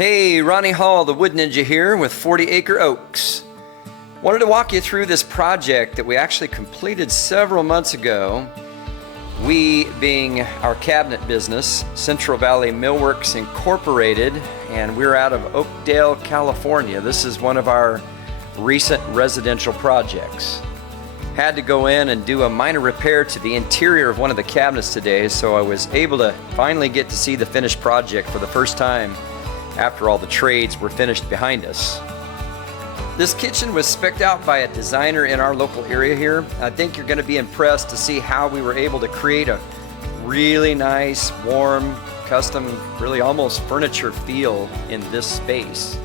Hey, Ronnie Hall, the Wood Ninja here with 40 Acre Oaks. Wanted to walk you through this project that we actually completed several months ago. We being our cabinet business, Central Valley Millworks Incorporated, and we're out of Oakdale, California. This is one of our recent residential projects. Had to go in and do a minor repair to the interior of one of the cabinets today, so I was able to finally get to see the finished project for the first time after all the trades were finished behind us. This kitchen was spec'd out by a designer in our local area here. I think you're going to be impressed to see how we were able to create a really nice, warm, custom, really almost furniture feel in this space.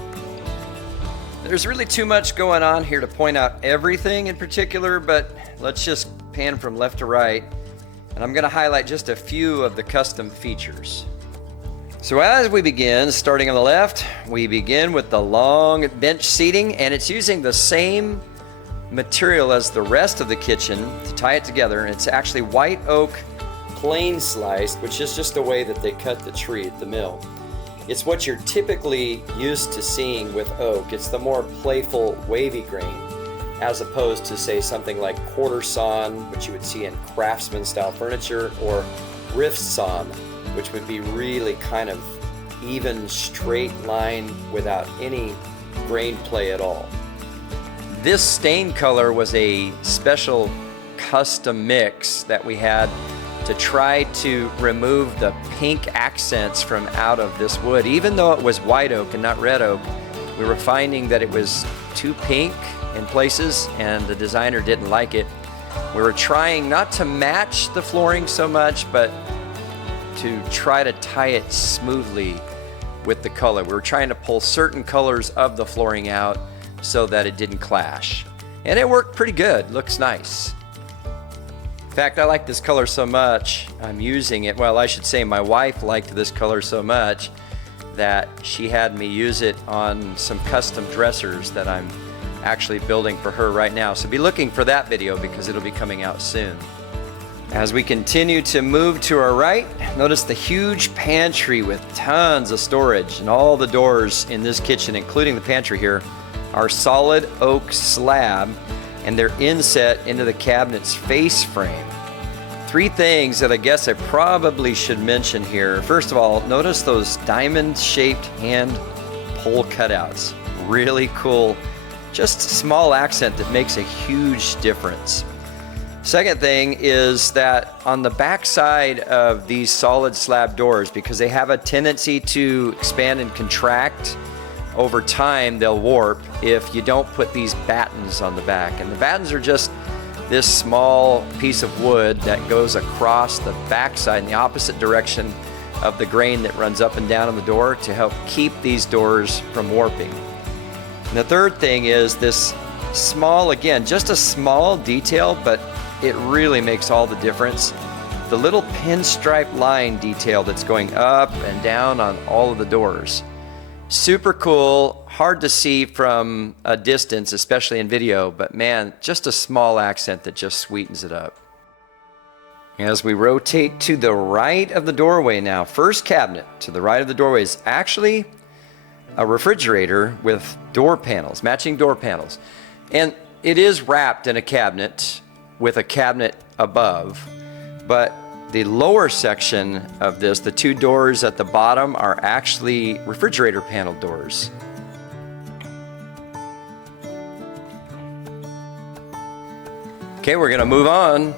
There's really too much going on here to point out everything in particular, but let's just pan from left to right, and I'm going to highlight just a few of the custom features. So as we begin, starting on the left, we begin with the long bench seating, and it's using the same material as the rest of the kitchen to tie it together. It's actually white oak plain sliced, which is just the way that they cut the tree at the mill. It's what you're typically used to seeing with oak. It's the more playful, wavy grain, as opposed to, say, something like quarter sawn, which you would see in craftsman style furniture, or rift sawn, which would be really kind of even, straight line without any grain play at all. This stain color was a special custom mix that we had to try to remove the pink accents from out of this wood. Even though it was white oak and not red oak, we were finding that it was too pink in places and the designer didn't like it. We were trying not to match the flooring so much, but to try to tie it smoothly with the color. We were trying to pull certain colors of the flooring out so that it didn't clash. And it worked pretty good, looks nice. In fact, I like this color so much, I'm using it, well, I should say my wife liked this color so much that she had me use it on some custom dressers that I'm actually building for her right now. So be looking for that video because it'll be coming out soon. As we continue to move to our right, notice the huge pantry with tons of storage, and all the doors in this kitchen, including the pantry here, are solid oak slab, and they're inset into the cabinet's face frame. Three things that I guess I probably should mention here. First of all, notice those diamond-shaped hand pull cutouts. Really cool, just a small accent that makes a huge difference. Second thing is that on the back side of these solid slab doors, because they have a tendency to expand and contract over time, they'll warp if you don't put these battens on the back. And the battens are just this small piece of wood that goes across the back side in the opposite direction of the grain that runs up and down on the door to help keep these doors from warping. And the third thing is this small, again, just a small detail, but it really makes all the difference. The little pinstripe line detail that's going up and down on all of the doors. Super cool, hard to see from a distance, especially in video, but man, just a small accent that just sweetens it up. As we rotate to the right of the doorway now, first cabinet to the right of the doorway is actually a refrigerator with door panels, matching door panels. And it is wrapped in a cabinet with a cabinet above, but the lower section of this, the two doors at the bottom, are actually refrigerator panel doors. Okay, we're gonna move on.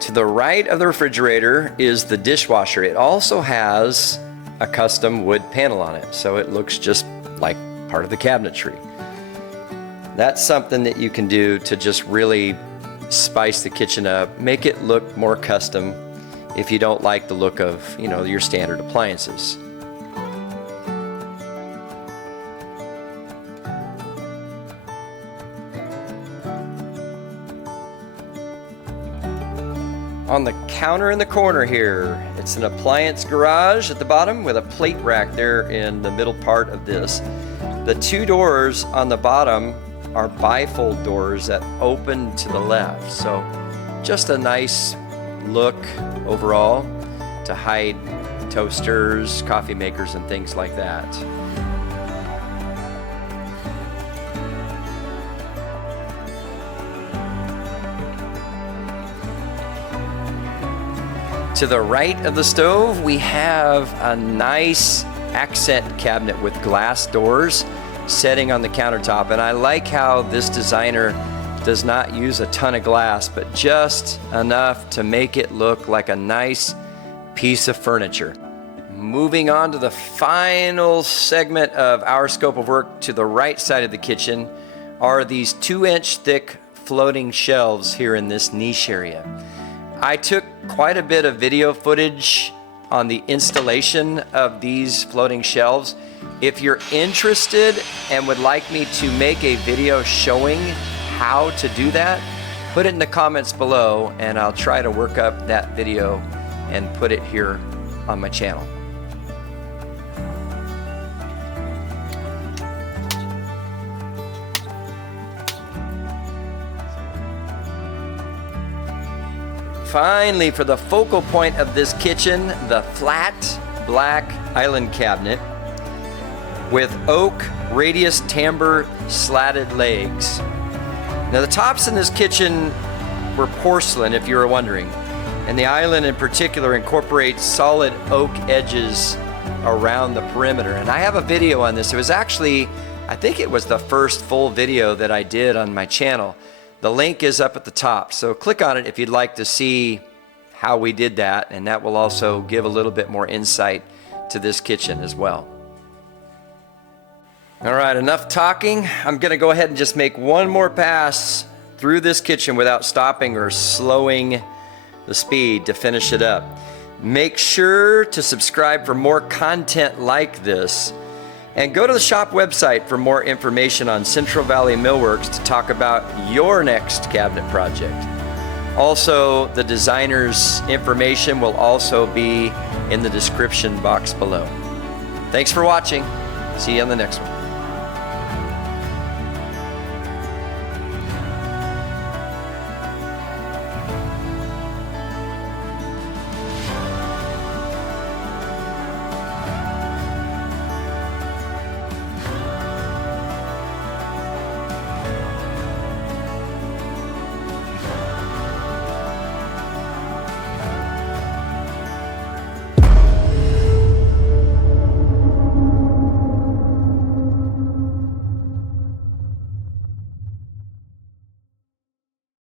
To the right of the refrigerator is the dishwasher. It also has a custom wood panel on it, so it looks just like part of the cabinetry. That's something that you can do to just really spice the kitchen up, make it look more custom if you don't like the look of, your standard appliances. On the counter in the corner here, it's an appliance garage at the bottom with a plate rack there in the middle part of this. The two doors on the bottom are bifold doors that open to the left. So just a nice look overall to hide toasters, coffee makers, and things like that. To the right of the stove, we have a nice accent cabinet with glass doors setting on the countertop. And I like how this designer does not use a ton of glass, but just enough to make it look like a nice piece of furniture. Moving on to the final segment of our scope of work, to the right side of the kitchen are these 2-inch thick floating shelves here in this niche area. I took quite a bit of video footage on the installation of these floating shelves. If you're interested and would like me to make a video showing how to do that, put it in the comments below and I'll try to work up that video and put it here on my channel. Finally, for the focal point of this kitchen, the flat black island cabinet with oak radius timber slatted legs. Now the tops in this kitchen were porcelain, if you were wondering, and the island in particular incorporates solid oak edges around the perimeter. And I have a video on this. It was actually, I think it was the first full video that I did on my channel. The link is up at the top, so click on it if you'd like to see how we did that, and that will also give a little bit more insight to this kitchen as well. All right, enough talking. I'm gonna go ahead and just make one more pass through this kitchen without stopping or slowing the speed to finish it up. Make sure to subscribe for more content like this, and go to the shop website for more information on Central Valley Millworks to talk about your next cabinet project. Also, the designer's information will also be in the description box below. Thanks for watching. See you on the next one.